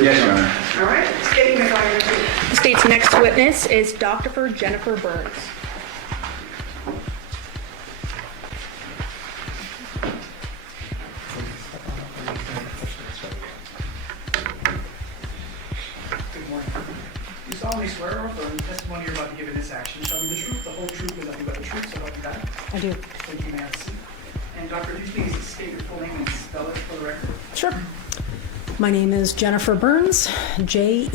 Yes, Your Honor. All right. Statement on your seat. The state's next witness is Dr. Jennifer Burns. Good morning. You solemnly swear or affirm the testimony you're about to give in this action shall be the truth, the whole truth, and nothing but the truth, so help you God? I do. Thank you, may I have a seat. And Doctor, would you please state your full name and spell it for the record? Sure. My name is Jennifer Burns, Jennifer,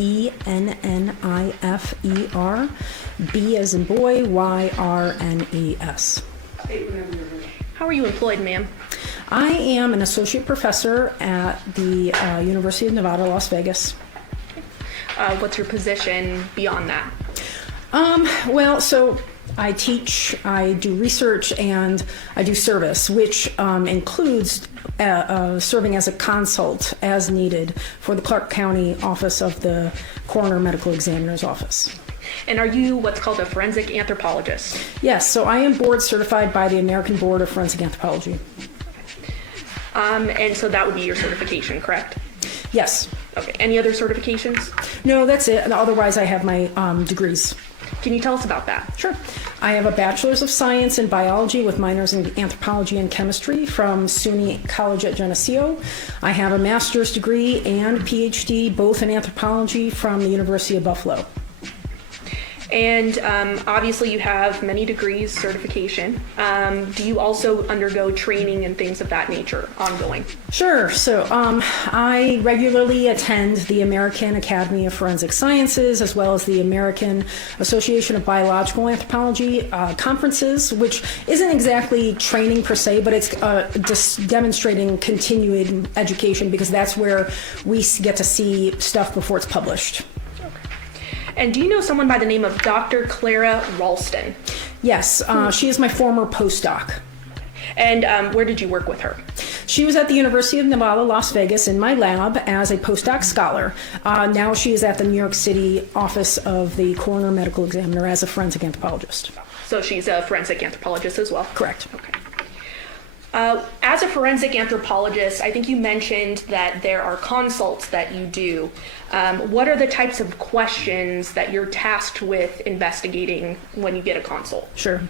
B as in boy, Yrnes. State whenever you're ready. How are you employed, ma'am? I am an associate professor at the University of Nevada, Las Vegas. What's your position beyond that? So I teach, I do research, and I do service, which includes serving as a consult as needed for the Clark County Office of the Coroner Medical Examiner's Office. And are you what's called a forensic anthropologist? Yes, so I am board certified by the American Board of Forensic Anthropology. And so that would be your certification, correct? Yes. Okay. Any other certifications? No, that's it. Otherwise, I have my degrees. Can you tell us about that? Sure. I have a Bachelor's of Science in Biology with minors in Anthropology and Chemistry from SUNY College at Geneseo. I have a master's degree and PhD, both in anthropology from the University of Buffalo. And obviously you have many degrees, certification. Do you also undergo training and things of that nature ongoing? Sure. So I regularly attend the American Academy of Forensic Sciences as well as the American Association of Biological Anthropology conferences, which isn't exactly training per se, but it's just demonstrating continuing education because that's where we get to see stuff before it's published. And do you know someone by the name of Dr. Clara Ralston? Yes, she is my former postdoc. And where did you work with her? She was at the University of Nevada, Las Vegas in my lab as a postdoc scholar. Now she is at the New York City office of the Coroner Medical Examiner as a forensic anthropologist. So she's a forensic anthropologist as well? Correct. Okay. As a forensic anthropologist, I think you mentioned that there are consults that you do. What are the types of questions that you're tasked with investigating when you get a consult? Sure.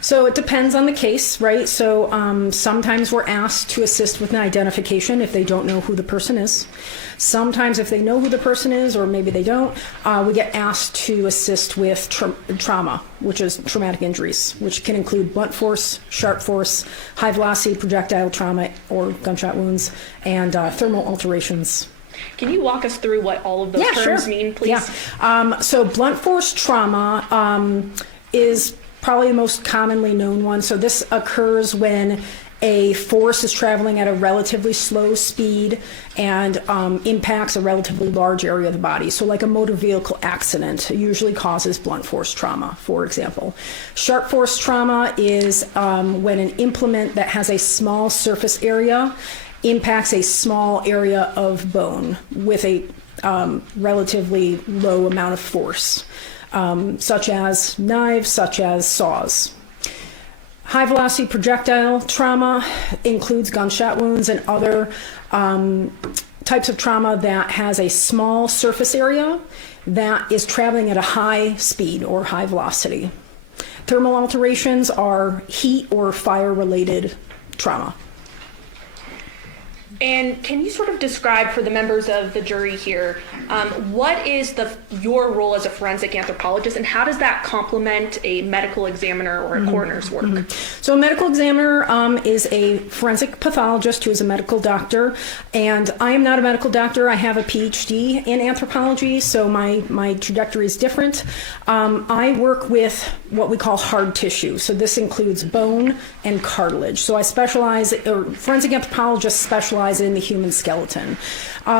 So it depends on the case, right? So sometimes we're asked to assist with an identification if they don't know who the person is. Sometimes if they know who the person is, or maybe they don't, we get asked to assist with trauma, which is traumatic injuries, which can include blunt force, sharp force, high velocity projectile trauma or gunshot wounds, and thermal alterations. Can you walk us through what all of those terms mean, please? Yeah. So blunt force trauma is probably the most commonly known one. So this occurs when a force is traveling at a relatively slow speed and impacts a relatively large area of the body. So like a motor vehicle accident usually causes blunt force trauma, for example. Sharp force trauma is when an implement that has a small surface area impacts a small area of bone with a relatively low amount of force, such as knives, such as saws. High velocity projectile trauma includes gunshot wounds and other types of trauma that has a small surface area that is traveling at a high speed or high velocity. Thermal alterations are heat or fire related trauma. And can you sort of describe for the members of the jury here, what is your role as a forensic anthropologist, and how does that complement a medical examiner or a coroner's work? So a medical examiner is a forensic pathologist who is a medical doctor, and I am not a medical doctor. I have a PhD in anthropology, so my trajectory is different. I work with what we call hard tissue. So this includes bone and cartilage. So forensic anthropologists specialize in the human skeleton.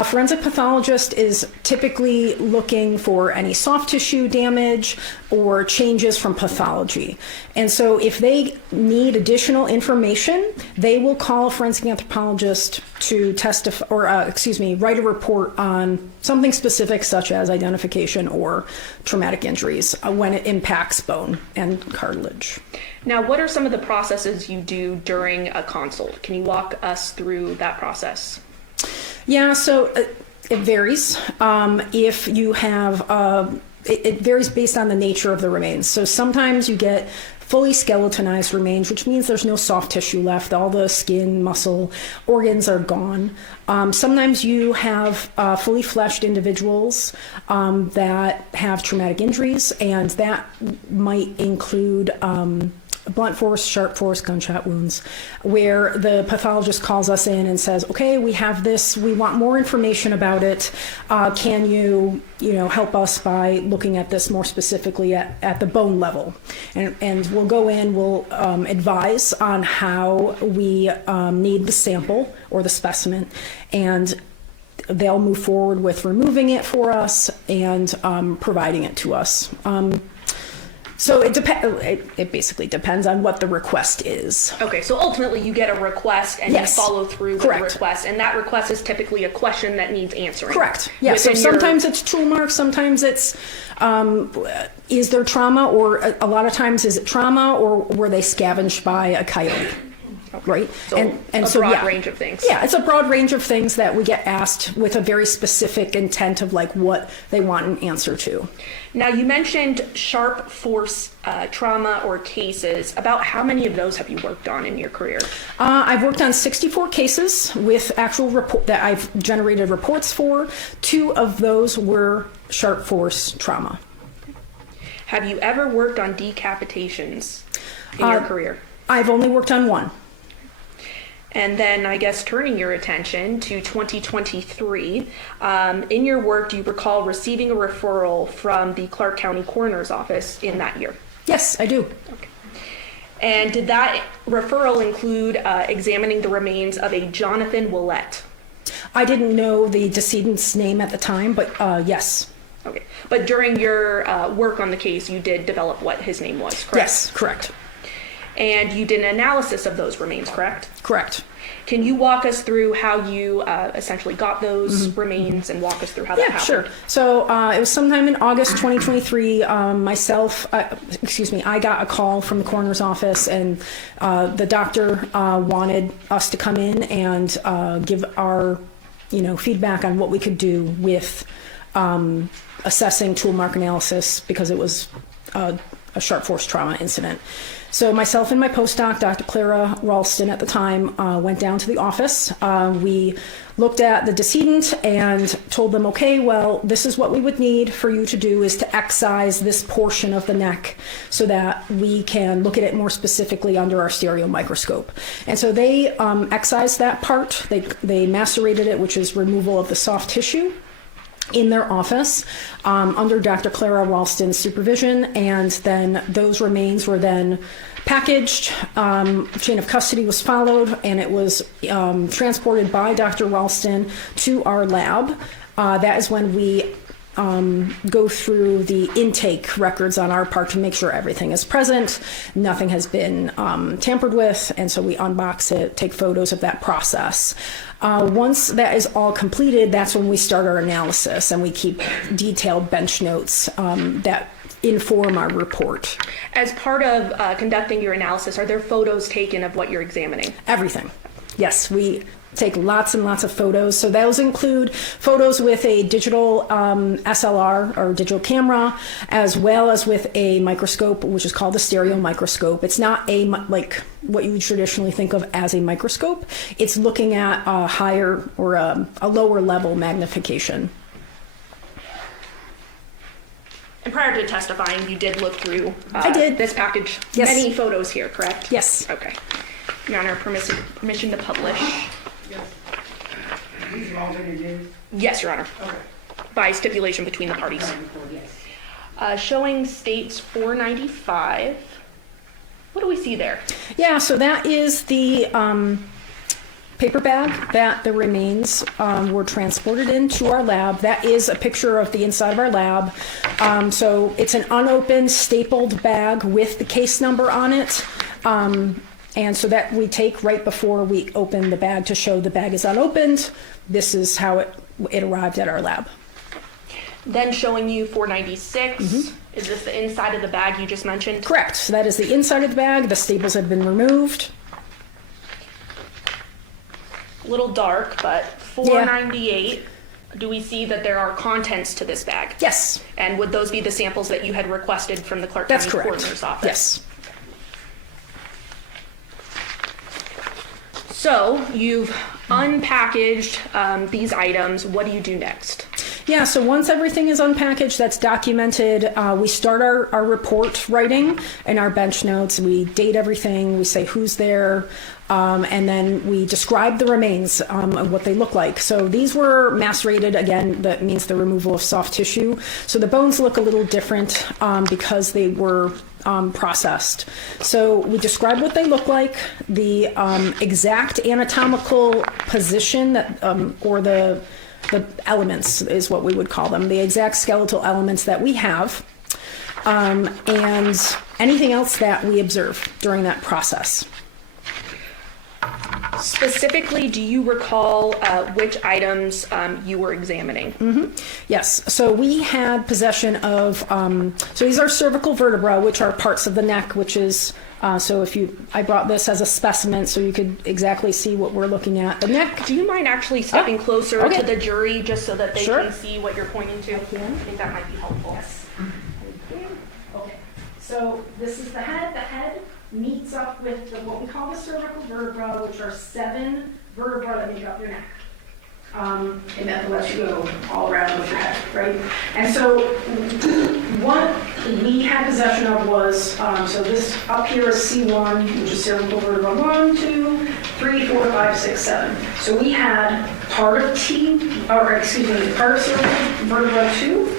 Forensic pathologist is typically looking for any soft tissue damage or changes from pathology. And so if they need additional information, they will call a forensic anthropologist to testify or write a report on something specific such as identification or traumatic injuries when it impacts bone and cartilage. Now, what are some of the processes you do during a consult? Can you walk us through that process? Yeah, so It varies. If you have, it varies based on the nature of the remains. So sometimes you get fully skeletonized remains, which means there's no soft tissue left. All the skin, muscle, organs are gone. Sometimes you have fully fleshed individuals that have traumatic injuries, and that might include blunt force, sharp force, gunshot wounds, where the pathologist calls us in and says, okay, we have this, we want more information about it. Can you help us by looking at this more specifically at the bone level? And we'll go in, we'll advise on how we need the sample or the specimen, and they'll move forward with removing it for us and providing it to us. So it basically depends on what the request is. Okay, so ultimately you get a request and Yes. you follow through with Correct. the request, and that request is typically a question that needs answering. Correct. Yeah. So Within your- sometimes it's tool marks. Sometimes it's is there trauma, or a lot of times is it trauma, or were they scavenged by a coyote? Right. So a broad range of things. Yeah, it's a broad range of things that we get asked with a very specific intent of like what they want an answer to. Now, you mentioned sharp force trauma or cases. About how many of those have you worked on in your career? I've worked on 64 cases with actual report that I've generated reports for. 2 of those were sharp force trauma. Have you ever worked on decapitations in your career? I've only worked on 1. And then I guess turning your attention to 2023, in your work, do you recall receiving a referral from the Clark County Coroner's Office in that year? Yes, I do. Okay. And did that referral include examining the remains of a Jonathan Willette? I didn't know the decedent's name at the time, but yes. Okay. But during your work on the case, you did develop what his name was, correct? Yes, correct. And you did an analysis of those remains, correct? Correct. Can you walk us through how you essentially got those remains and walk us through how that happened? Sure. So it was sometime in August 2023. I got a call from the coroner's office, and the doctor wanted us to come in and give our, feedback on what we could do with assessing tool mark analysis, because it was a sharp force trauma incident. So myself and my postdoc, Dr. Clara Ralston at the time, went down to the office. We looked at the decedent and told them, okay, well, this is what we would need for you to do, is to excise this portion of the neck so that we can look at it more specifically under our stereo microscope. And so they excised that part. They macerated it, which is removal of the soft tissue, in their office under Dr. Clara Ralston's supervision, and then those remains were then packaged, chain of custody was followed, and it was transported by Dr. Ralston to our lab. That is when we go through the intake records on our part to make sure everything is present, nothing has been tampered with, and so we unbox it, take photos of that process. Once that is all completed, that's when we start our analysis, and we keep detailed bench notes that inform our report. As part of conducting your analysis, are there photos taken of what you're examining? Everything. Yes, we take lots and lots of photos. So those include photos with a digital SLR or digital camera, as well as with a microscope, which is called a stereo microscope. It's not like what you would traditionally think of as a microscope. It's looking at a higher or a lower level magnification. And prior to testifying, you did look through I did. This package. Yes. Many photos here, correct? Yes. Okay. Your Honor, permission to publish. Yes. These are all in your name? Yes, Your Honor. Okay. By stipulation between the parties. Yes. Showing states 495. What do we see there? Yeah, so that is the paper bag that the remains were transported into our lab. That is a picture of the inside of our lab. So it's an unopened, stapled bag with the case number on it. And so that we take right before we open the bag to show the bag is unopened. This is how it arrived at our lab. Then showing you 496. Mm-hmm. Is this the inside of the bag you just mentioned? Correct. So that is the inside of the bag. The staples have been removed. A little dark, but 498. do we see that there are contents to this bag? Yes, And would those be the samples that you had requested from the Clark that's County correct. Coroner's Office? Yes. So you've unpackaged these items. What do you do next? Yeah, so once everything is unpackaged, that's documented, we start our report writing and our bench notes. We date everything, we say who's there, and then we describe the remains of what they look like. So these were macerated, again, that means the removal of soft tissue. So the bones look a little different because they were processed. So we describe what they look like, the exact anatomical position that, or the elements is what we would call them, the exact skeletal elements that we have, and anything else that we observe during that process. Specifically, do you recall which items you were examining? Yes, so we had possession of, so these are cervical vertebrae, which are parts of the neck, which is, so I brought this as a specimen so you could exactly see what we're looking at. The neck. Do you mind actually stepping closer okay. to the jury just so that they Sure. can see what you're pointing to? I think that might be helpful. Yes. Okay, so this is the head. The head meets up with what we call the cervical vertebra, which are 7 vertebrae that make up your neck. And that lets you go all around with your head, right? And so what we had possession of was, so this up here is C1, which is cervical vertebra 1, 2, 3, 4, 5, 6, 7. So we had part of part of cervical vertebra 2.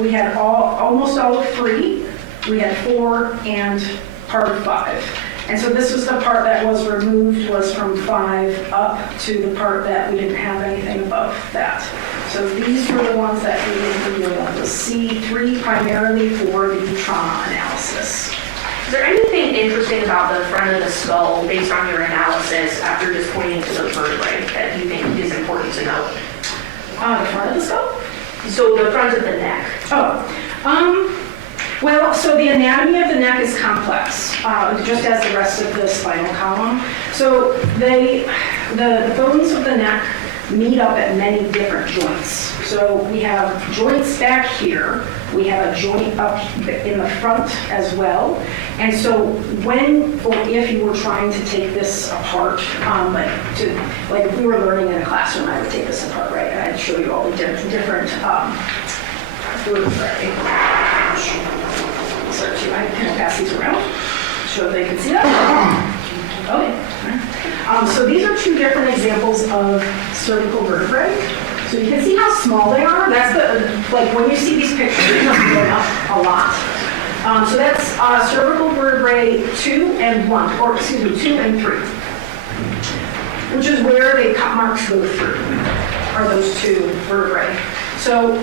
We had almost all of 3. We had 4 and part of 5. And so this was the part that was removed, was from 5 up to the part that we didn't have anything above that. So these were the ones that we didn't reveal. The C3 primarily for the trauma analysis. Is there anything interesting about the front of the skull based on your analysis after just pointing to those vertebrae that you think is important to note? The front of the skull? So the front of the neck. Well, so the anatomy of the neck is complex, just as the rest of the spinal column. So the bones of the neck meet up at many different joints. So we have joints back here. We have a joint up in the front as well. And so when or if you were trying to take this apart, like if we were learning in a classroom, I would take this apart, right? And I'd show you all the different I can pass these around, so they can see that. Okay. So these are 2 different examples of cervical vertebrae. So you can see how small they are. That's when you see these pictures, they're going up a lot. So that's cervical vertebrae 2 and 1, or excuse me, 2 and 3, which is where the cut marks go through, are those 2 vertebrae. So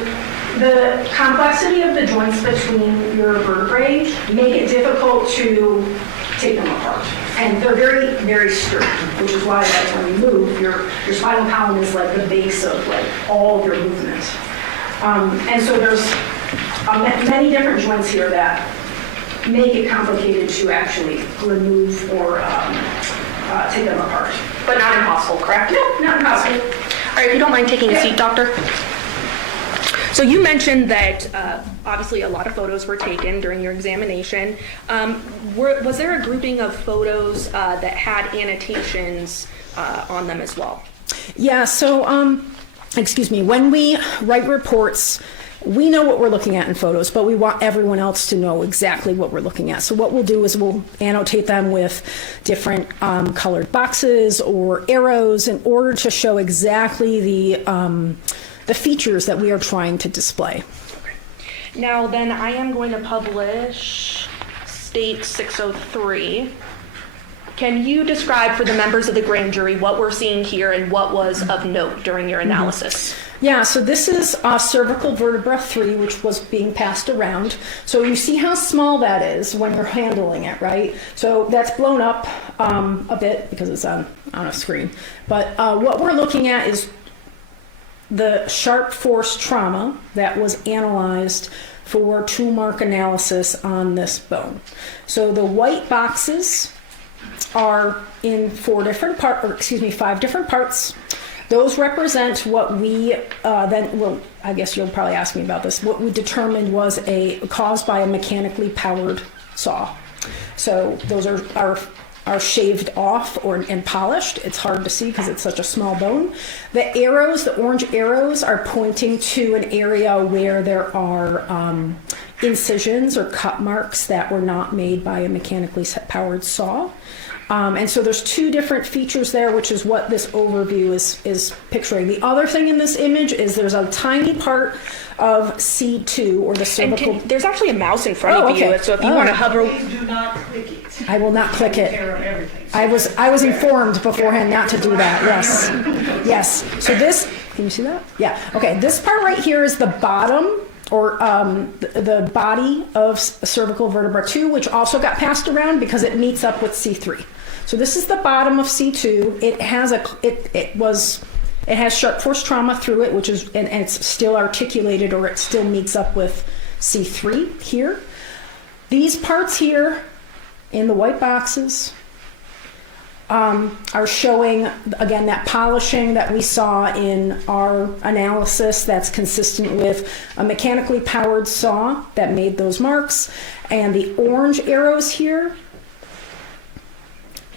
the complexity of the joints between your vertebrae make it difficult to take them apart. And they're very, very sturdy, which is why when you move, your spinal column is like the base of like all of your movement. And so there's many different joints here that make it complicated to actually remove or take them apart. But not impossible, correct? No, not impossible. All right, if you don't mind taking a seat, doctor. So you mentioned that obviously a lot of photos were taken during your examination. Was there a grouping of photos that had annotations on them as well? Yeah, so, when we write reports, we know what we're looking at in photos, but we want everyone else to know exactly what we're looking at. So what we'll do is we'll annotate them with different colored boxes or arrows in order to show exactly the features that we are trying to display. Now then I am going to publish State 603. Can you describe for the members of the grand jury what we're seeing here and what was of note during your analysis? Yeah, so this is cervical vertebra 3, which was being passed around. So you see how small that is when you're handling it, right? So that's blown up a bit because it's on a screen. But what we're looking at is the sharp force trauma that was analyzed for tool mark analysis on this bone. So the white boxes are in 5 different parts. Those represent what we I guess you'll probably ask me about this, what we determined was caused by a mechanically powered saw. So those are shaved off and polished. It's hard to see because it's such a small bone. The arrows, the orange arrows, are pointing to an area where there are incisions or cut marks that were not made by a mechanically powered saw. And so there's two different features there, which is what this overview is picturing. The other thing in this image is there's a tiny part of C2, or the cervical. There's actually a mouse in front of you, so if you want to hover. Please do not click it. I will not click it. Take care of everything. I was informed beforehand not to do that. Yes. Yes. So this, can you see that? Yeah. Okay. This part right here is the bottom, or the body of cervical vertebra 2, which also got passed around because it meets up with C3. So this is the bottom of C2. It has it has sharp force trauma through it, which is, and it's still articulated, or it still meets up with C3 here. These parts here in the white boxes are showing, again, that polishing that we saw in our analysis that's consistent with a mechanically powered saw that made those marks. And the orange arrows here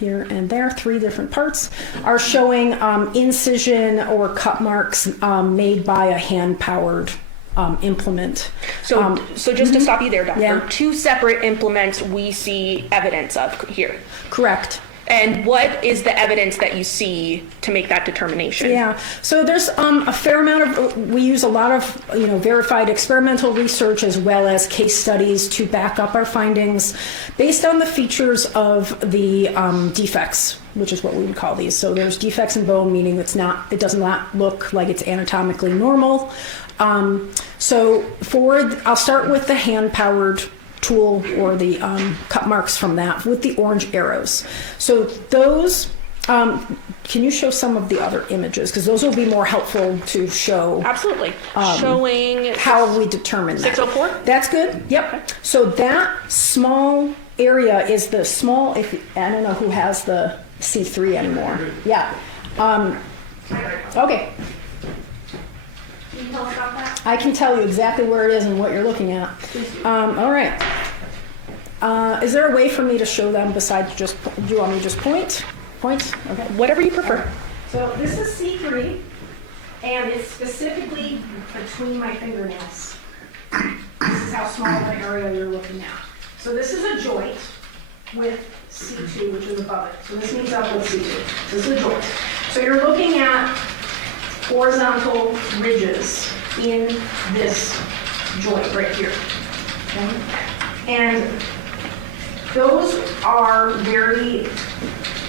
and there, 3 different parts, are showing incision or cut marks made by a hand-powered implement. So just to stop you there, Doctor, Yeah. 2 separate implements we see evidence of here. Correct. And what is the evidence that you see to make that determination? Yeah, so there's a fair amount of, we use a lot of, verified experimental research as well as case studies to back up our findings based on the features of the defects, which is what we would call these. So there's defects in bone, meaning it does not look like it's anatomically normal. I'll start with the hand-powered tool, or the cut marks from that, with the orange arrows. So those, can you show some of the other images? Because those will be more helpful to show. Absolutely. Showing how we determine that. 604? That's good. Yep. Okay. So that small area is the small, I don't know who has the C3 anymore. Yeah. Okay. Can you tell us about that? I can tell you exactly where it is and what you're looking at. All right. Is there a way for me to show them besides just, do you want me to just point? Point? Okay. Whatever you prefer. Right. So this is C3, and it's specifically between my fingernails. This is how small the area you're looking at. So this is a joint with C2, which is above it. So this meets up with C2. This is a joint. So you're looking at horizontal ridges in this joint right here. Okay? And those are very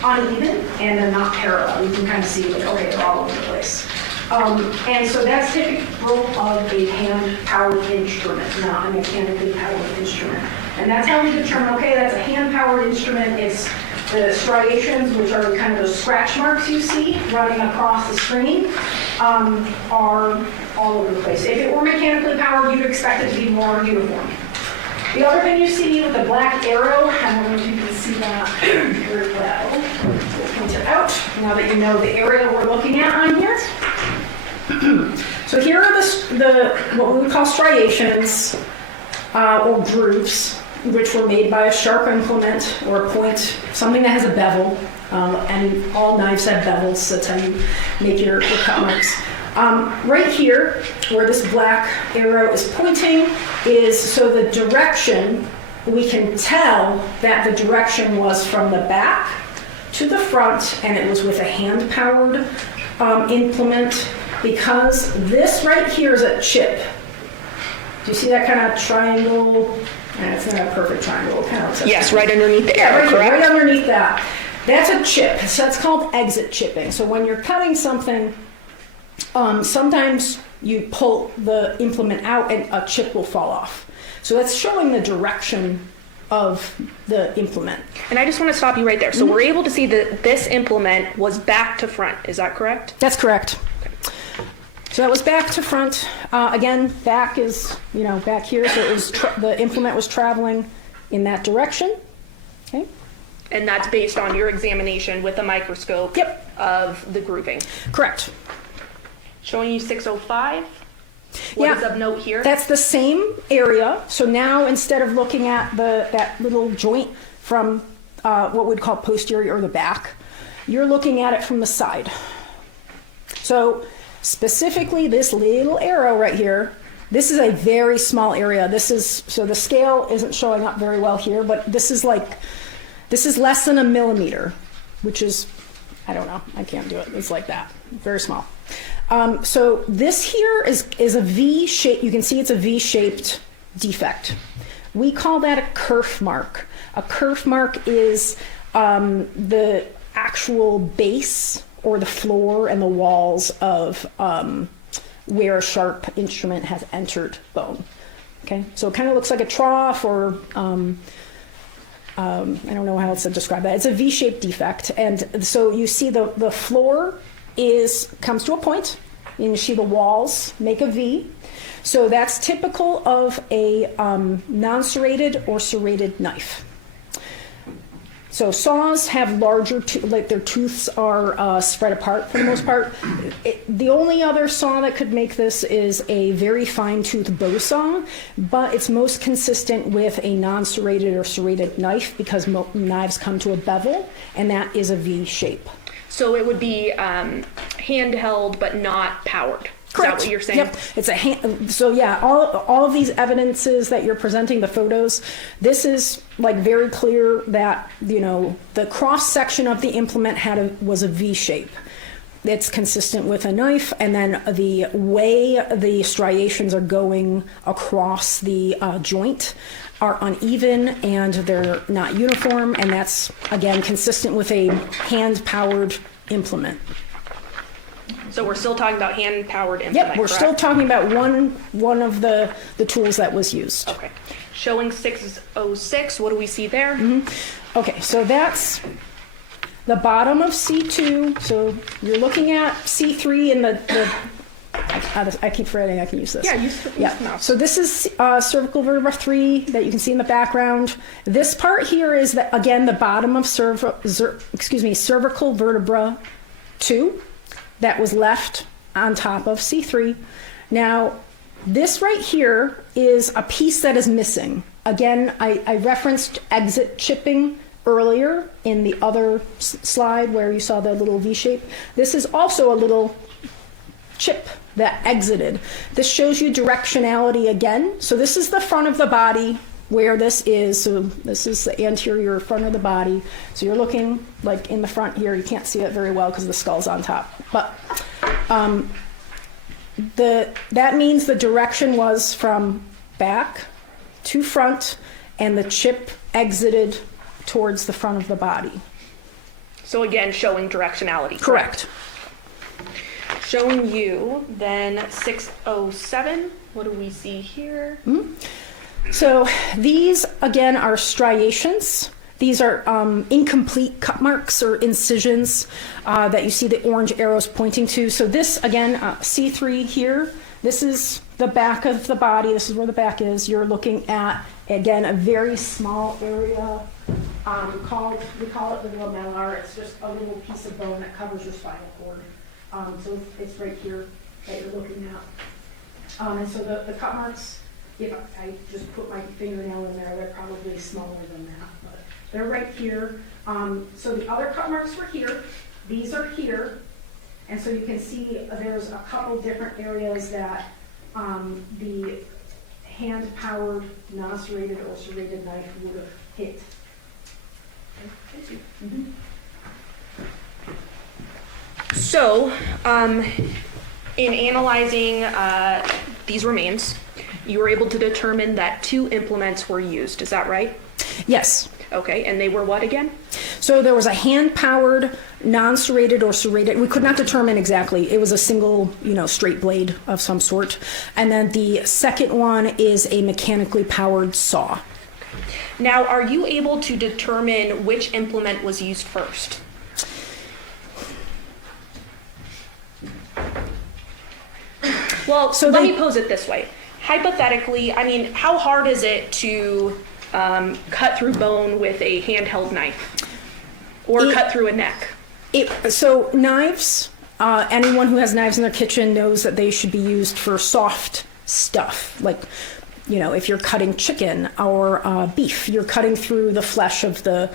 uneven and they're not parallel. You can kind of see, like, okay, they're all over the place. And so that's typical of a hand-powered instrument, not a mechanically powered instrument. And that's how we determine, okay, that's a hand-powered instrument. It's the striations, which are kind of those scratch marks you see running across the screen, are all over the place. If it were mechanically powered, you'd expect it to be more uniform. The other thing you see with the black arrow, I don't know if you can see that very well. We'll point it out now that you know the area we're looking at on here. So here are the what we would call striations or grooves, which were made by a sharp implement or a point, something that has a bevel, and all knives have bevels. That's how you make your cut marks. Right here, where this black arrow is pointing, is so the direction, we can tell that the direction was from the back to the front, and it was with a hand-powered implement, because this right here is a chip. Do you see that kind of triangle? It's not a perfect triangle. Kind of yes, right underneath the arrow, right correct? Right underneath that. That's a chip. So that's called exit chipping. So when you're cutting something, sometimes you pull the implement out and a chip will fall off. So that's showing the direction of the implement. And I just want to stop you right there. So we're able to see that this implement was back to front. Is that correct? That's correct. So that was back to front. Again, back is, back here. So it was the implement was traveling in that direction. Okay. And that's based on your examination with a microscope Yep. of the grooving. Correct. Showing you 605. What is of note here? That's the same area. So now instead of looking at that little joint from what we'd call posterior or the back, you're looking at it from the side. So specifically this little arrow right here, this is a very small area. So the scale isn't showing up very well here, but this is less than a millimeter, which is, I don't know, I can't do it. It's like that, very small. So this here is a V shape. You can see it's a V-shaped defect. We call that a kerf mark. A kerf mark is the actual base or the floor and the walls of where a sharp instrument has entered bone. Okay, so it kind of looks like a trough, or I don't know how else to describe that. It's a V-shaped defect, and so you see the floor comes to a point, and you see the walls make a V. So that's typical of a non-serrated or serrated knife. So saws have larger, like their tooths are spread apart for the most part. The only other saw that could make this is a very fine tooth bow saw, but it's most consistent with a non-serrated or serrated knife because knives come to a bevel, and that is a V shape. So it would be handheld but not powered. Correct. Is that what you're saying? Yep. It's a hand. So yeah, all of these evidences that you're presenting, the photos, this is like very clear that, you know, the cross section of the implement was a V shape. It's consistent with a knife, and then the way the striations are going across the joint are uneven and they're not uniform, and that's again consistent with a hand-powered implement. So we're still talking about hand-powered implement. Yep, we're correct? still talking about one of the tools that was used. Okay. Showing 606, what do we see there? Mm-hmm. Okay, so that's the bottom of C2. So you're looking at C3 in I keep forgetting I can use this. Yeah, use the mouse. So this is cervical vertebra 3 that you can see in the background. This part here is, again, the bottom of cervical vertebra 2 that was left on top of C3. Now, this right here is a piece that is missing. Again, I referenced exit chipping earlier in the other slide where you saw the little V shape. This is also a little chip that exited. This shows you directionality again. So this is the front of the body where this is. So this is the anterior front of the body. So you're looking like in the front here. You can't see it very well because the skull's on top. But that means the direction was from back to front, and the chip exited towards the front of the body. So again, showing directionality. Correct. Showing you then 607. What do we see here? Mm-hmm. So these again are striations. These are incomplete cut marks or incisions that you see the orange arrows pointing to. So this again, C3 here, this is the back of the body. This is where the back is. You're looking at, again, a very small area we call it the lamellar. It's just a little piece of bone that covers your spinal cord. So it's right here that you're looking at. And so the cut marks, if I just put my fingernail in there, they're probably smaller than that, but they're right here. So the other cut marks were here. These are here. And so you can see there's a couple different areas that the hand-powered, non-serrated or serrated knife would have hit. Thank you. Mm-hmm. So, in analyzing these remains, you were able to determine that 2 implements were used. Is that right? Yes. Okay, and they were what again? So there was a hand-powered, non-serrated or serrated. We could not determine exactly. It was a single, straight blade of some sort. And then the second one is a mechanically powered saw. Now, are you able to determine which implement was used first? Well, so let me pose it this way. Hypothetically, how hard is it to cut through bone with a handheld knife or cut through a neck? So knives anyone who has knives in their kitchen knows that they should be used for soft stuff, like, you know, if you're cutting chicken or beef, you're cutting through the flesh of the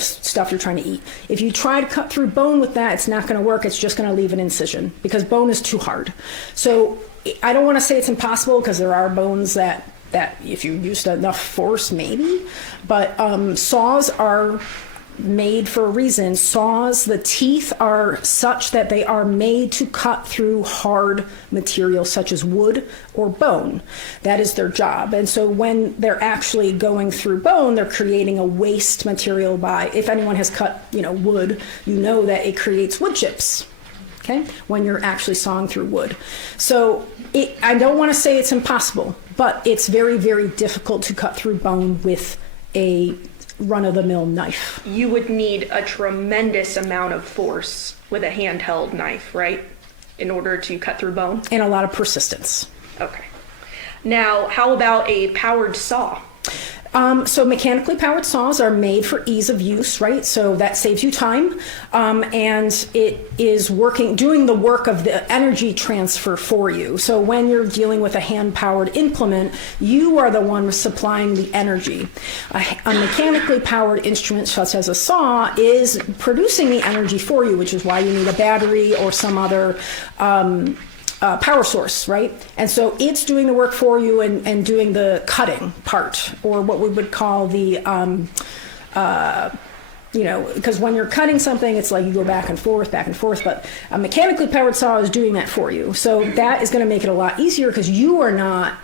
stuff you're trying to eat. If you try to cut through bone with that, it's not going to work. It's just going to leave an incision because bone is too hard. So I don't want to say it's impossible because there are bones that if you used enough force, maybe. But saws are made for a reason. Saws, the teeth are such that they are made to cut through hard material such as wood or bone. That is their job. And so when they're actually going through bone, they're creating a waste material by, if anyone has cut, you know, wood, you know that it creates wood chips. Okay, when you're actually sawing through wood. So I don't want to say it's impossible, but it's very, very difficult to cut through bone with a run-of-the-mill knife. You would need a tremendous amount of force with a handheld knife, right? In order to cut through bone? And a lot of persistence. Okay. Now, how about a powered saw? So mechanically powered saws are made for ease of use, right? So that saves you time, and it is doing the work of the energy transfer for you. So when you're dealing with a hand-powered implement, you are the one supplying the energy. A mechanically powered instrument, such as a saw, is producing the energy for you, which is why you need a battery or some other power source, right? And so it's doing the work for you and doing the cutting part, or what we would call the, you know, because when you're cutting something, it's like you go back and forth, but a mechanically powered saw is doing that for you. So that is going to make it a lot easier because you are not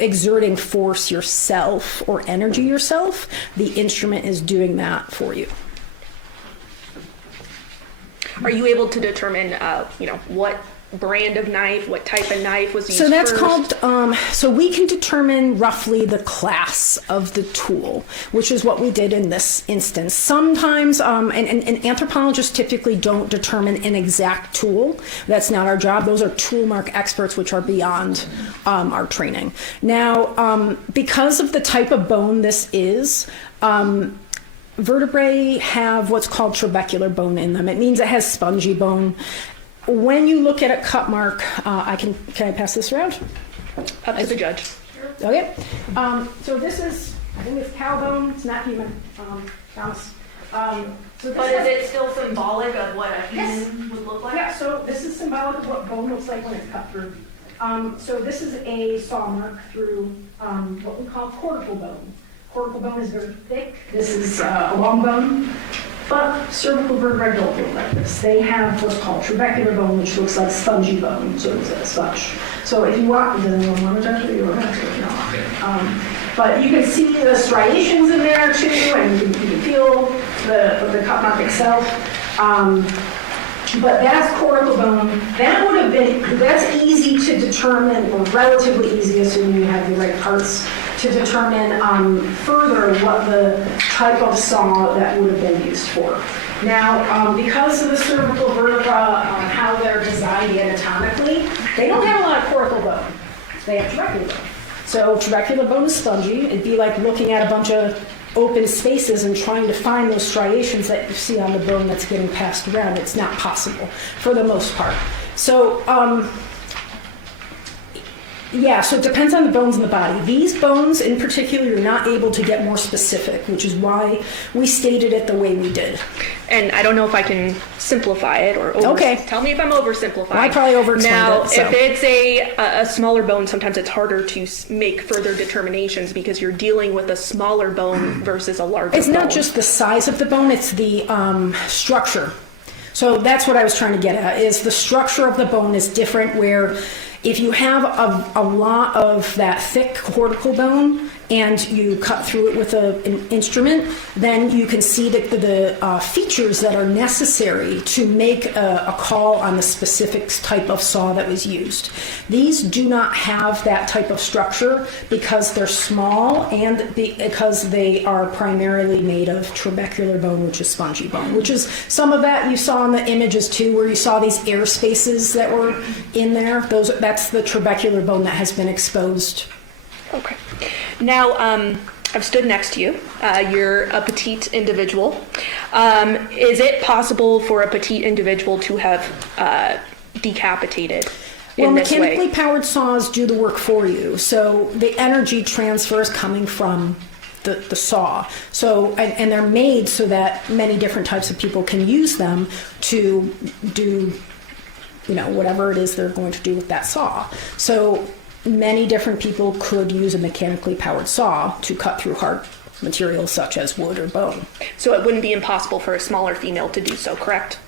exerting force yourself or energy yourself. The instrument is doing that for you. Are you able to determine, you know, what brand of knife, what type of knife was used So that's first? called, so we can determine roughly the class of the tool, which is what we did in this instance. Sometimes, and anthropologists typically don't determine an exact tool. That's not our job. Those are tool mark experts, which are beyond our training. Now, because of the type of bone this is, vertebrae have what's called trabecular bone in them. It means it has spongy bone. When you look at a cut mark, can I pass this around? Up to the judge. Okay. So this is, I think it's cow bone. It's not human. Promise. So this But is it still symbolic of what a human would look like? Yeah. So this is symbolic of what bone looks like when it's cut through. So this is a saw mark through what we call cortical bone. Cortical bone is very thick. This is a long bone. But cervical vertebrae don't look like this. They have what's called trabecular bone, which looks like spongy bone, so it's a sponge. So if you want, does anyone want to touch it? You don't have to, no. But you can see the striations in there too, and you can feel the cut mark itself. But that's cortical bone. That would have been, that's easy to determine, or relatively easy, assuming you have the right parts, to determine further what the type of saw that would have been used for. Now, because of the cervical vertebra, how they're designed anatomically, they don't have a lot of cortical bone. They have trabecular bone. So trabecular bone is spongy. It'd be like looking at a bunch of open spaces and trying to find those striations that you see on the bone that's getting passed around. It's not possible for the most part. So, yeah, so it depends on the bones in the body. These bones in particular, you're not able to get more specific, which is why we stated it the way we did. And I don't know if I can simplify it or tell me if I'm oversimplifying. Well, I probably overexplained now, it. So. If it's a smaller bone, sometimes it's harder to make further determinations because you're dealing with a smaller bone versus a larger bone. It's not just the size of the bone, it's the structure. So that's what I was trying to get at, is the structure of the bone is different, where if you have a lot of that thick cortical bone and you cut through it with an instrument, then you can see the features that are necessary to make a call on the specific type of saw that was used. These do not have that type of structure because they're small and because they are primarily made of trabecular bone, which is spongy bone, which is some of that you saw in the images too, where you saw these air spaces that were in there. That's the trabecular bone that has been exposed. Okay. Now, I've stood next to you. You're a petite individual. Is it possible for a petite individual to have decapitated Well, in this mechanically way? powered saws do the work for you. So the energy transfer is coming from the saw. So, and they're made so that many different types of people can use them to do, whatever it is they're going to do with that saw. So many different people could use a mechanically powered saw to cut through hard materials such as wood or bone. So it wouldn't be impossible for a smaller female to do so, correct?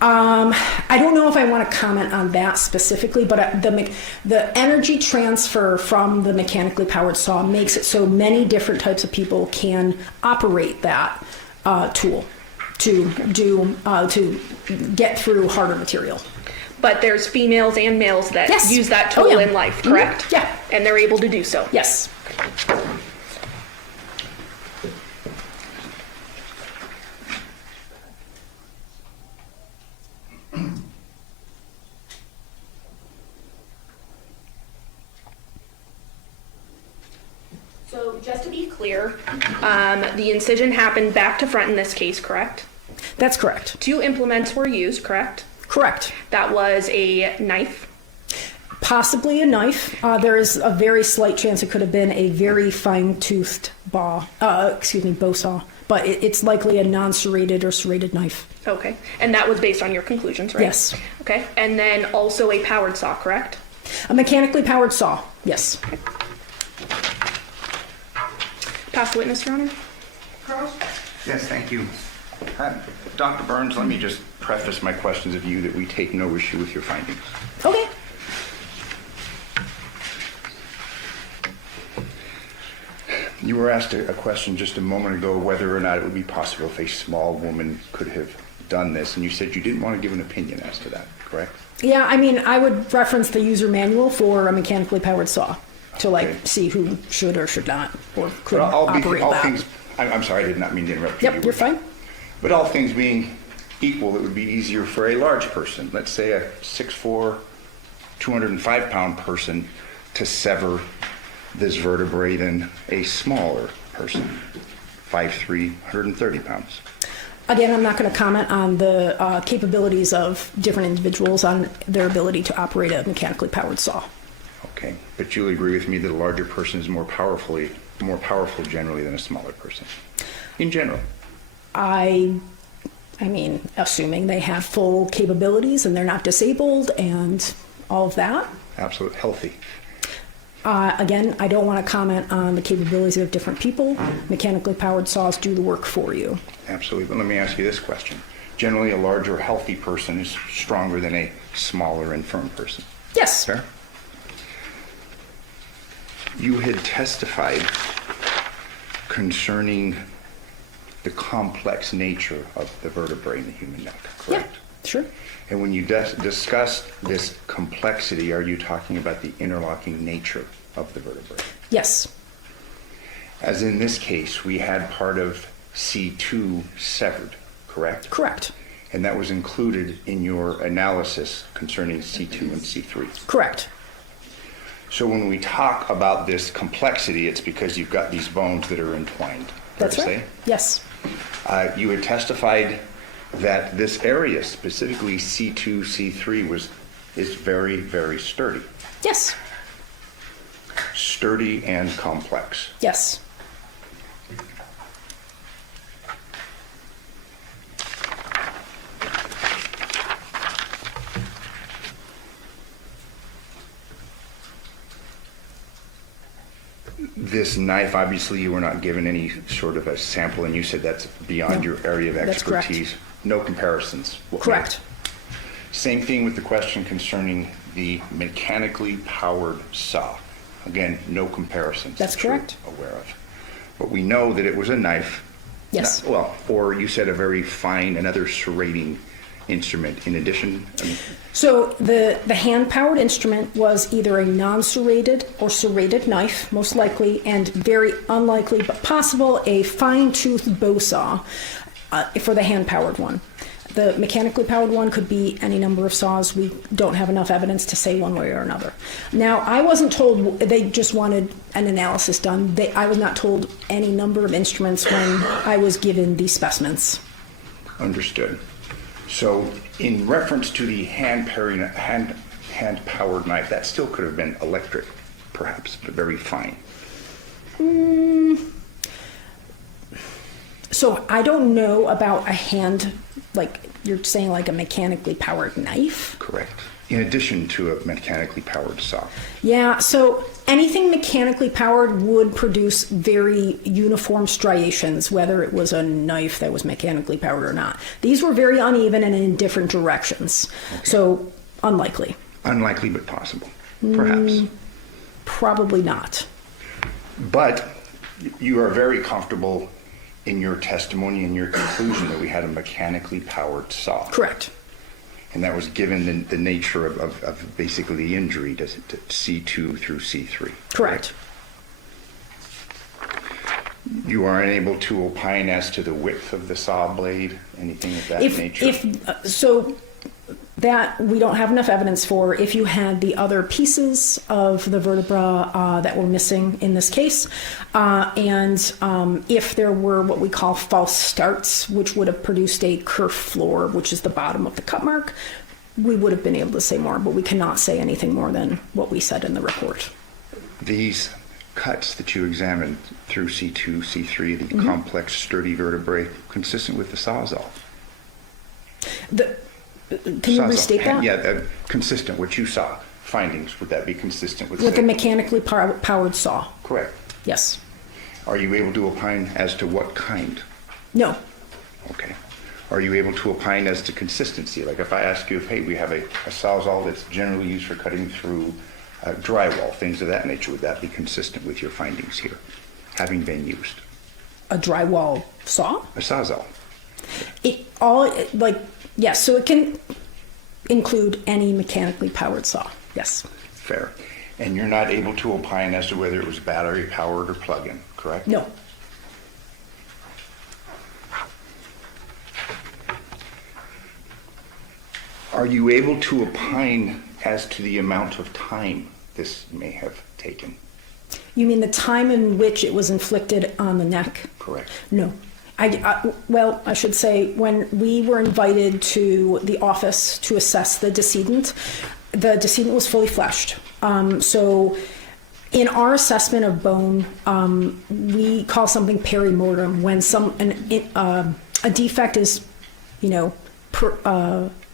I don't know if I want to comment on that specifically, but the energy transfer from the mechanically powered saw makes it so many different types of people can operate that tool to get through harder material. But there's females and males that Yes. use that tool Oh, yeah. in life, Mhm. correct? Yeah. And they're able to do so. Yes. So just to be clear, the incision happened back to front in this case, correct? That's correct. 2 implements were used, correct? Correct. That was a knife. Possibly a knife. There is a very slight chance it could have been a very fine-toothed bow saw, but it's likely a non-serrated or serrated knife. Okay. And that was based on your conclusions, right? Yes. Okay. And then also a powered saw, correct? A mechanically powered saw, yes. Past witness, Your Honor. Yes, thank you. Dr. Burns, let me just preface my questions of you that we take no issue with your findings. Okay. You were asked a question just a moment ago whether or not it would be possible if a small woman could have done this, and you said you didn't want to give an opinion as to that, correct? Yeah, I mean, I would reference the user manual for a mechanically powered saw to Okay. see who should or should not or could But operate all that. things, I'm sorry, I did not mean to interrupt you. Yep, you're fine. But all things being equal, it would be easier for a large person, let's say a 6'4", 205-pound person, to sever this vertebrae than a smaller person, 5'3", 130 pounds. Again, I'm not going to comment on the capabilities of different individuals on their ability to operate a mechanically powered saw. Okay, but you'll agree with me that a larger person is more powerful generally than a smaller person, in general. I mean, assuming they have full capabilities and they're not disabled and all of that. Absolutely healthy. Again, I don't want to comment on the capabilities of different people. Mechanically powered saws do the work for you. Absolutely, but let me ask you this question. Generally, a larger, healthy person is stronger than a smaller, infirm person. Yes. Fair? You had testified concerning the complex nature of the vertebrae in the human neck, correct? Yeah, sure. And when you discussed this complexity, are you talking about the interlocking nature of the vertebrae? Yes. As in this case, we had part of C2 severed, correct? Correct. And that was included in your analysis concerning C2 and C3. Correct. So when we talk about this complexity, it's because you've got these bones that are entwined. Fair That's to right. say? Yes. You had testified that this area, specifically C2, C3, is very, very sturdy. Yes. Sturdy and complex. Yes. This knife, obviously, you were not given any sort of a sample, and you said that's beyond No, your area of that's correct. expertise. No comparisons. Correct. Same thing with the question concerning the mechanically powered saw. Again, no comparisons. That's that you're correct. Aware of. But we know that it was a knife. Yes. Or you said a very fine, another serrating instrument in addition. So the hand-powered instrument was either a non-serrated or serrated knife, most likely, and very unlikely, but possible, a fine-toothed bow saw for the hand-powered one. The mechanically powered one could be any number of saws. We don't have enough evidence to say one way or another. Now, I wasn't told, they just wanted an analysis done. I was not told any number of instruments when I was given these specimens. Understood. So in reference to the hand-powered knife, that still could have been electric, perhaps, but very fine. So I don't know about a hand, like you're saying, like a mechanically powered knife? Correct. In addition to a mechanically powered saw. Yeah, so anything mechanically powered would produce very uniform striations, whether it was a knife that was mechanically powered or not. These were very uneven and in different directions. Okay. So unlikely. Unlikely, but possible, perhaps. Probably not. But you are very comfortable in your testimony and your conclusion that we had a mechanically powered saw. Correct. And that was given the nature of basically the injury to C2 through C3. Correct. You are unable to opine as to the width of the saw blade, anything of that nature? So that we don't have enough evidence for. If you had the other pieces of the vertebra that were missing in this case, and if there were what we call false starts, which would have produced a kerf floor, which is the bottom of the cut mark, we would have been able to say more, but we cannot say anything more than what we said in the report. These cuts that you examined through C2, C3, the complex, sturdy vertebrae, consistent with the Sawzall? Can you restate that? Yeah, consistent, what you saw, findings, would that be consistent with... With a mechanically powered saw? Correct. Yes. Are you able to opine as to what kind? No. Okay. Are you able to opine as to consistency? Like if I ask you, hey, we have a Sawzall that's generally used for cutting through drywall, things of that nature, would that be consistent with your findings here, having been used? A drywall saw? A Sawzall. Yes, so it can include any mechanically powered saw, yes. Fair. And you're not able to opine as to whether it was battery powered or plug-in, correct? No. Are you able to opine as to the amount of time this may have taken? You mean the time in which it was inflicted on the neck? Correct. No. I should say, when we were invited to the office to assess the decedent was fully fleshed. So in our assessment of bone, we call something perimortem when a defect is,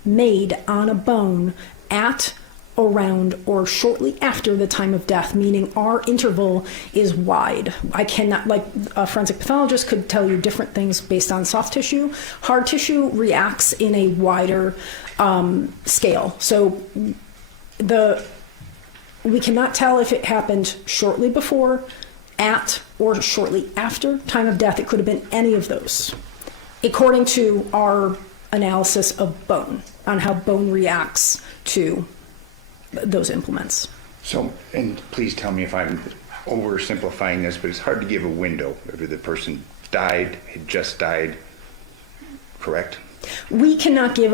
made on a bone at, around, or shortly after the time of death, meaning our interval is wide. I cannot, like a forensic pathologist could tell you different things based on soft tissue. Hard tissue reacts in a wider scale. So we cannot tell if it happened shortly before, at, or shortly after time of death. It could have been any of those, according to our analysis of bone, on how bone reacts to those implements. So, and please tell me if I'm oversimplifying this, but it's hard to give a window whether the person died, had just died, correct? We cannot give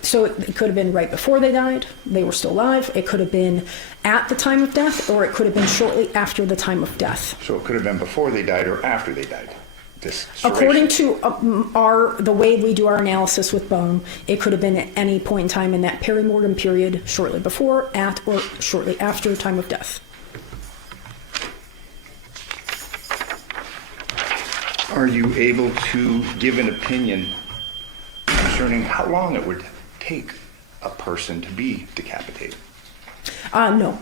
so it could have been right before they died, they were still alive, it could have been at the time of death, or it could have been shortly after the time of death. So it could have been before they died or after they died? According to the way we do our analysis with bone, it could have been at any point in time in that perimortem period, shortly before, at, or shortly after time of death. Are you able to give an opinion concerning how long it would take a person to be decapitated? No.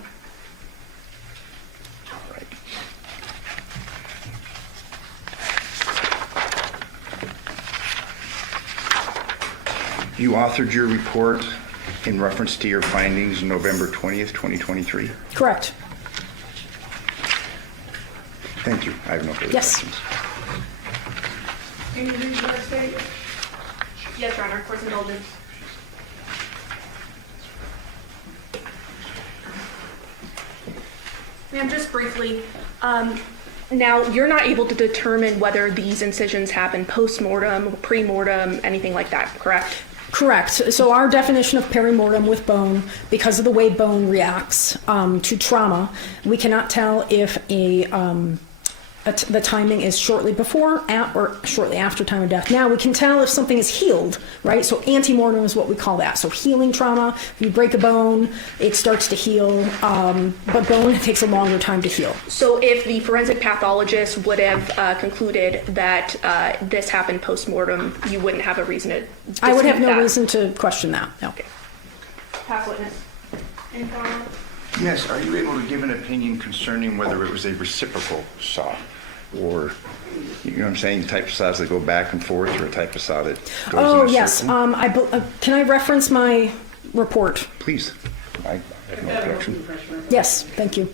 You authored your report in reference to your findings November 20th, 2023? Correct. Thank you. I have no further questions. Any reason to state? Yes, Your Honor, court's indulgence. Ma'am, just briefly, now you're not able to determine whether these incisions happened post-mortem, pre-mortem, anything like that, correct? Correct. So our definition of perimortem with bone, because of the way bone reacts to trauma, we cannot tell if the timing is shortly before or shortly after time of death. Now, we can tell if something is healed, right? So antemortem is what we call that. So healing trauma, if you break a bone, it starts to heal, but bone takes a longer time to heal. So if the forensic pathologist would have concluded that this happened post-mortem, you wouldn't have a reason to dispute I would have no that? reason to question that, no. Okay. Past witness. Any comment? Yes, are you able to give an opinion concerning whether it was a reciprocal saw? Or, you know what I'm saying, the type of saws that go back and forth, or a type of saw that goes Oh, in a yes. circle? Can I reference my report? Please. I have no objection. Yes, thank you.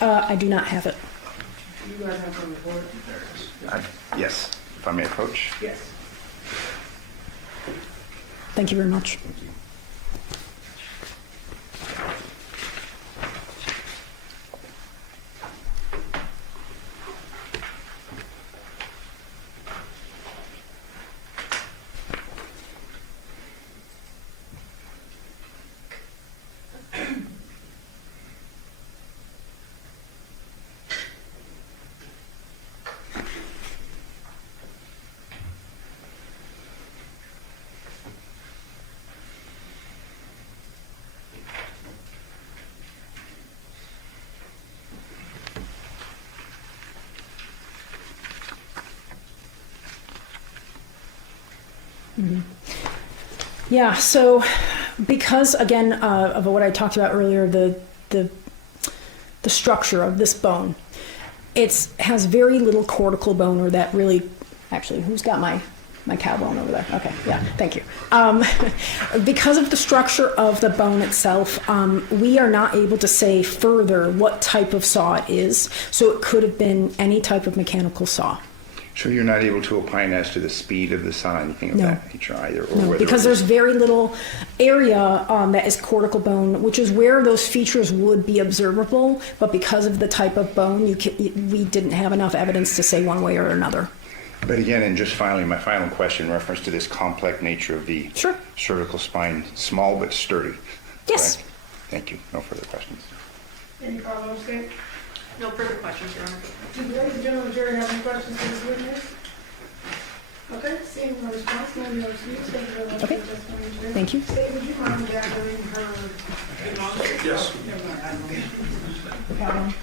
I do not have it. You guys have some report? Yes, if I may approach. Yes. Thank you very much. Yeah, so because, again, of what I talked about earlier, the structure of this bone, it has very little cortical bone, or that really, actually, who's got my cow bone over there? Okay, yeah, thank you. Because of the structure of the bone itself, we are not able to say further what type of saw it is, so it could have been any type of mechanical saw. So you're not able to opine as to the speed of the saw, anything of No. that nature either? Or No, whether because it was- there's very little area that is cortical bone, which is where those features would be observable, but because of the type of bone, we didn't have enough evidence to say one way or another. But again, and just finally, my final question in reference to this complex nature of the Sure. cervical spine, small but sturdy. Yes. correct? Thank you. No further questions. Any comments, State? No further questions, Your Honor. Do the ladies and gentlemen of the jury have any questions for this witness? Okay, seeing no response, no other excuse, thank you very much for your testimony today. Thank you. State, would you mind gathering her? Yes. Never mind, I don't know.